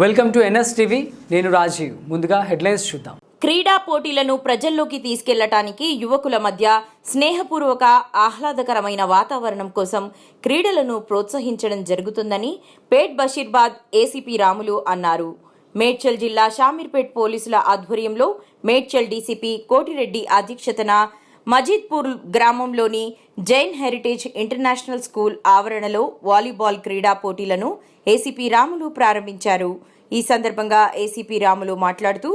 Welcome to NS TV. నేను రాజీవ్. ముందుగా headlines చూద్దాం. క్రీడా పోటీలను ప్రజల్లోకి తీసుకెళ్లటానికి యువకుల మధ్య స్నేహపూర్వక ఆహ్లాదకరమైన వాతావరణం కోసం క్రీడలను ప్రోత్సహించడం జరుగుతుందని పేట్ బషీర్బాద్ ఏసీపీ రాములు అన్నారు. మేడ్చల్ జిల్లా షామీర్పేట్ పోలీసుల ఆధ్వర్యంలో మేడ్చల్ డీసీపీ కోటిరెడ్డి అధ్యక్షతన మజీద్పూర్ గ్రామంలోని జైన్ హెరిటేజ్ ఇంటర్నేషనల్ స్కూల్ ఆవరణలో వాలీబాల్ క్రీడా పోటీలను ఏసీపీ రాములు ప్రారంభించారు. ఈ సందర్భంగా ఏసీపీ రాములు మాట్లాడుతూ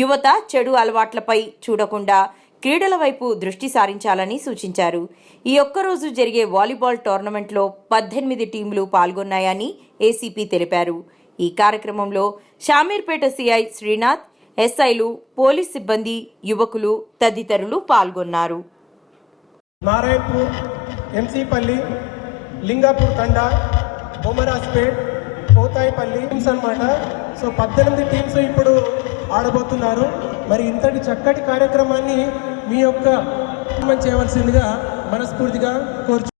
యువత చెడు అలవాట్లపై చూడకుండా క్రీడల వైపు దృష్టి సారించాలని సూచించారు. ఈ ఒక్కరోజు జరిగే వాలీబాల్ టోర్నమెంట్లో 18 టీంలు పాల్గొన్నాయని ఏసీపీ తెలిపారు. ఈ కార్యక్రమంలో షామీర్పేట సిఐ శ్రీనాథ్, ఎస్ఐలు, పోలీస్ సిబ్బంది, యువకులు తదితరులు పాల్గొన్నారు. నారాయణపూర్, ఎంసీపల్లి, లింగాపూర్ తండా, బొమ్మరాజ్పేట్, పోతాయిపల్లి టీమ్స్ అన్నమాట. సో 18 టీమ్స్ ఇప్పుడు ఆడబోతున్నారు. మరి ఇంతటి చక్కటి కార్యక్రమాన్ని మీ యొక్క చేయవలసిందిగా మనస్ఫూర్తిగా కోరుచు.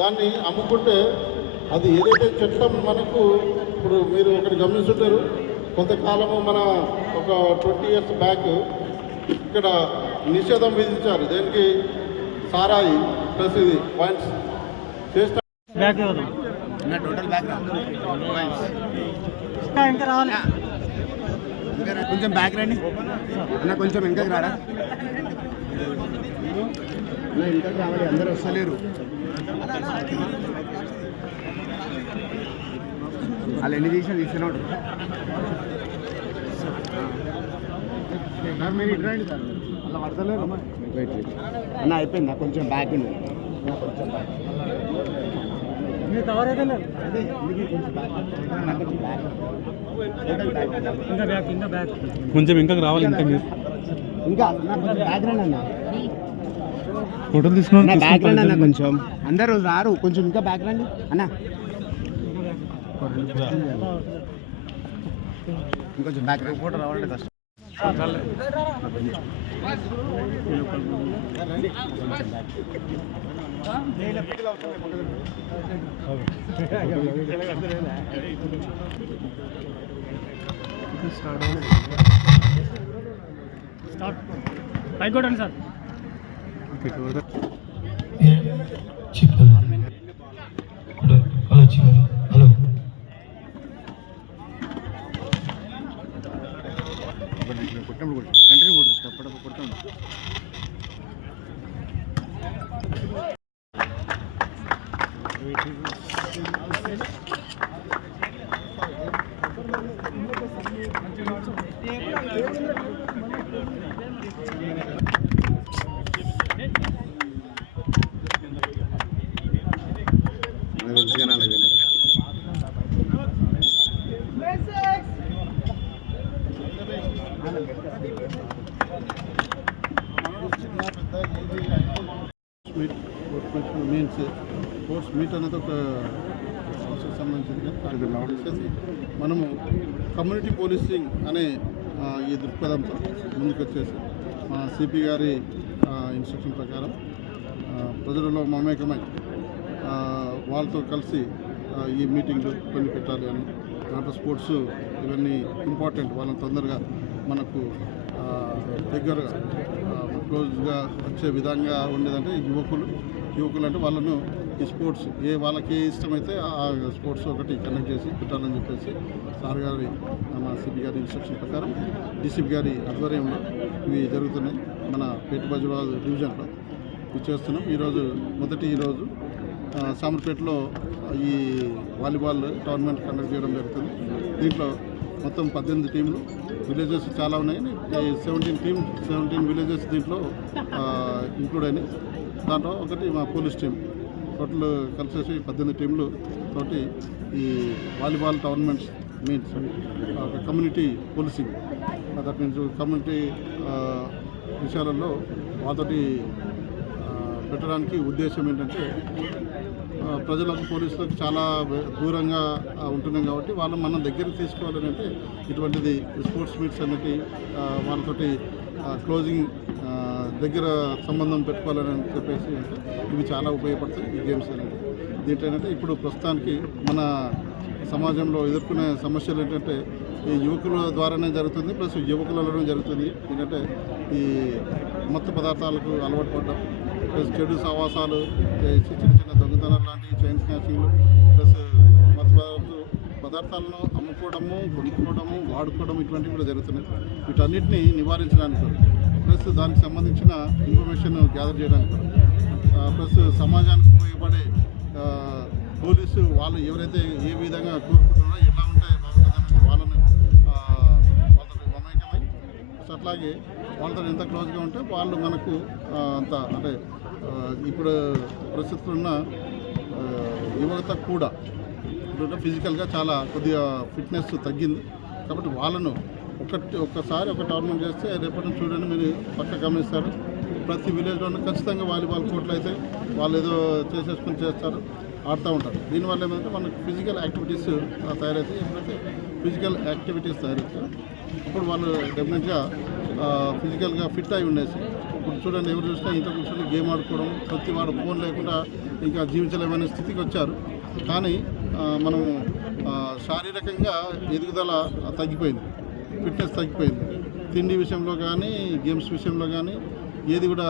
దాన్ని అమ్ముకుంటే అది ఏదైతే చట్టం మనకు ఇప్పుడు మీరు ఒకటి గమనిస్తుంటారు, కొంతకాలము మన ఒక 20 years బ్యాక్ ఇక్కడ నిషేధం విధించారు. దేనికి? సారాయి ప్లస్ ఇది పాయింట్స్ చేస్తా కొంచెం బ్యాక్ రండి అన్న, కొంచెం వెనకకి రాడా, వెనకకి రావాలి, అందరూ వస్తలేరు. వాళ్ళు ఎన్ని తీసుకున్నాడు మీరు ఇటు రండి సార్, అలా పడతలేరు అన్న. అయిపోయిందా? కొంచెం బ్యాక్ ఉంది, కొంచెం ఇంకా రావాలి, ఇంకా మీరు ఇంకా బ్యాక్ రండి అన్న, ఫోటోలు తీసుకున్నా బ్యాక్ రండి అన్న. కొంచెం అందరూ రారు, కొంచెం ఇంకా బ్యాక్ రండి అన్న, ఇంకొంచెం బ్యాక్ రండి. ఫోటో రావాలంటే కష్టం. పైకోటండి సార్. హలో కంటిన్యూ కొడుతుంది. మీన్స్ స్పోర్ట్స్ మీట్ అనేది ఒక సంస్థకు సంబంధించింది. మనము కమ్యూనిటీ పోలీసింగ్ అనే ఈ దృక్పథంతో ముందుకొచ్చేసి మా సిపి గారి ఇన్స్ట్రక్షన్ ప్రకారం ప్రజలలో మమేకమై వాళ్ళతో కలిసి ఈ మీటింగ్లు కొన్ని పెట్టాలి అని. దాంట్లో స్పోర్ట్స్ ఇవన్నీ ఇంపార్టెంట్. వాళ్ళని తొందరగా మనకు దగ్గరగా క్లోజ్గా వచ్చే విధంగా ఉండేదంటే యువకులు అంటే వాళ్ళను ఈ స్పోర్ట్స్ వాళ్ళకి ఇష్టమైతే ఆ స్పోర్ట్స్ ఒకటి కనెక్ట్ చేసి పెట్టాలని చెప్పేసి సార్ గారి మా సిపి గారి ఇన్స్ట్రక్షన్ ప్రకారం డీసీపీ గారి ఆధ్వర్యంలో ఇవి జరుగుతున్నాయి. మన పేట్ బషీర్బాద్ డివిజన్లో ఇవి చేస్తున్నాం. ఈరోజు షామీర్పేటలో ఈ వాలీబాల్ టోర్నమెంట్ కండక్ట్ చేయడం జరుగుతుంది. దీంట్లో మొత్తం 18 టీంలు, విలేజెస్ చాలా ఉన్నాయి. 17 విలేజెస్ దీంట్లో ఇంక్లూడ్ అయినాయి. దాంట్లో ఒకటి మా పోలీస్ టీం. టోటల్ కలిసేసి 18 టీంలు తోటి ఈ volleyball tournaments means community policing, that means community విషయాలలో వాళ్ళతోటి పెట్టడానికి ఉద్దేశం ఏంటంటే ప్రజలకు పోలీసులకు చాలా దూరంగా ఉంటున్నాం కాబట్టి వాళ్ళు మనం దగ్గరికి తీసుకోవాలని అంటే ఇటువంటిది స్పోర్ట్స్ మీట్స్ అనేది వాళ్ళతోటి క్లోజింగ్ దగ్గర సంబంధం పెట్టుకోవాలని చెప్పేసి అంటే ఇవి చాలా ఉపయోగపడతాయి ఈ గేమ్స్ అనేది. దీంట్లో ఏంటంటే ఇప్పుడు ప్రస్తుతానికి మన సమాజంలో ఎదుర్కొనే సమస్యలు ఏంటంటే ఈ యువకుల ద్వారానే జరుగుతుంది, ప్లస్ యువకులలోనే జరుగుతుంది. ఏంటంటే ఈ మత్తు పదార్థాలకు అలవాటు పడడం, ప్లస్ చెడు సహవాసాలు, చిన్న చిన్న దొంగతనాలు లాంటివి, చైన్ స్నాచింగ్లు, ప్లస్ మత్తు పదార్థాలను అమ్ముకోవడము, కొనుక్కోవడము, వాడుకోవడం ఇటువంటివి కూడా జరుగుతున్నాయి. వీటన్నిటిని నివారించడానికి, ప్లస్ దానికి సంబంధించిన ఇన్ఫర్మేషన్ గ్యాదర్ చేయడానికి, ప్లస్ సమాజానికి ఉపయోగపడే పోలీసు వాళ్ళు ఎవరైతే ఏ విధంగా కోరుకుంటున్నారో ఎలా ఉంటే బాగుంటుందని వాళ్ళతో మమేకమై, సో అట్లాగే వాళ్ళతో ఎంత క్లోజ్గా ఉంటే వాళ్ళు మనకు అంత అంటే ఇప్పుడు ప్రస్తుతం ఉన్న యువత కూడా ఇప్పుడు ఫిజికల్గా చాలా కొద్దిగా ఫిట్నెస్ తగ్గింది. కాబట్టి వాళ్ళను ఒక్కసారి ఒక టోర్నమెంట్ చేస్తే రేపటి నుంచి చూడండి మీరు పక్క గమనిస్తారు, ప్రతి విలేజ్లోనూ ఖచ్చితంగా వాలీబాల్ కోర్టులు అయితే వాళ్ళు ఏదో చేసేసుకుని చేస్తారు, ఆడుతూ ఉంటారు. దీనివల్ల ఏమంటే మనకు ఫిజికల్ యాక్టివిటీస్ తయారవుతాయి. ఎప్పుడైతే ఫిజికల్ యాక్టివిటీస్ తయారవుతాయో అప్పుడు వాళ్ళు డెఫినెట్గా ఫిజికల్గా ఫిట్ అయి ఉండేసి, ఇప్పుడు చూడండి ఎవరు చూసినా ఇంట్లో కూర్చొని గేమ్ ఆడుకోవడం, ప్రతి వాడు ఫోన్ లేకుండా ఇంకా జీవించలేమనే స్థితికి వచ్చారు. కానీ మనం శారీరకంగా ఎదుగుదల తగ్గిపోయింది, ఫిట్నెస్ తగ్గిపోయింది. తిండి విషయంలో కానీ, గేమ్స్ విషయంలో కానీ ఏది కూడా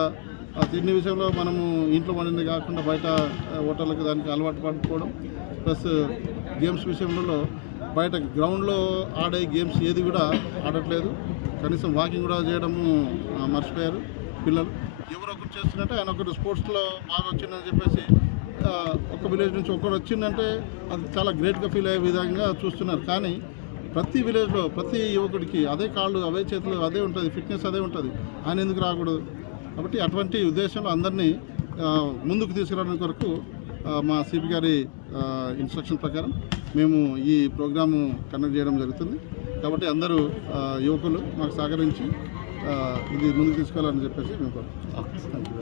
తిండి విషయంలో మనము ఇంట్లో వండింది కాకుండా బయట హోటళ్ళకి దానికి అలవాటు పడుకోవడం, ప్లస్ గేమ్స్ విషయంలో బయట గ్రౌండ్లో ఆడే గేమ్స్ ఏది కూడా ఆడట్లేదు. కనీసం వాకింగ్ కూడా చేయడము మర్చిపోయారు పిల్లలు. ఎవరో ఒకరు చేస్తున్నట్టే ఆయన ఒకరు స్పోర్ట్స్లో బాగా వచ్చిందని చెప్పేసి ఒక విలేజ్ నుంచి ఒకరు వచ్చిందంటే అది చాలా గ్రేట్గా ఫీల్ అయ్యే విధంగా చూస్తున్నారు. కానీ ప్రతి విలేజ్లో ప్రతి యువకుడికి అదే కాళ్ళు, అవే చేతులు, అదే ఉంటుంది, ఫిట్నెస్ అదే ఉంటుంది, ఆయన ఎందుకు రాకూడదు? కాబట్టి అటువంటి ఉద్దేశంలో అందరినీ ముందుకు తీసుకురావడం కొరకు మా సిపి గారి ఇన్స్ట్రక్షన్ ప్రకారం మేము ఈ ప్రోగ్రాము కండక్ట్ చేయడం జరుగుతుంది. కాబట్టి అందరూ యువకులు మాకు సహకరించి ఇది ముందుకు తీసుకోవాలని చెప్పేసి మేము కోరుకుంటున్నాం. Thank you.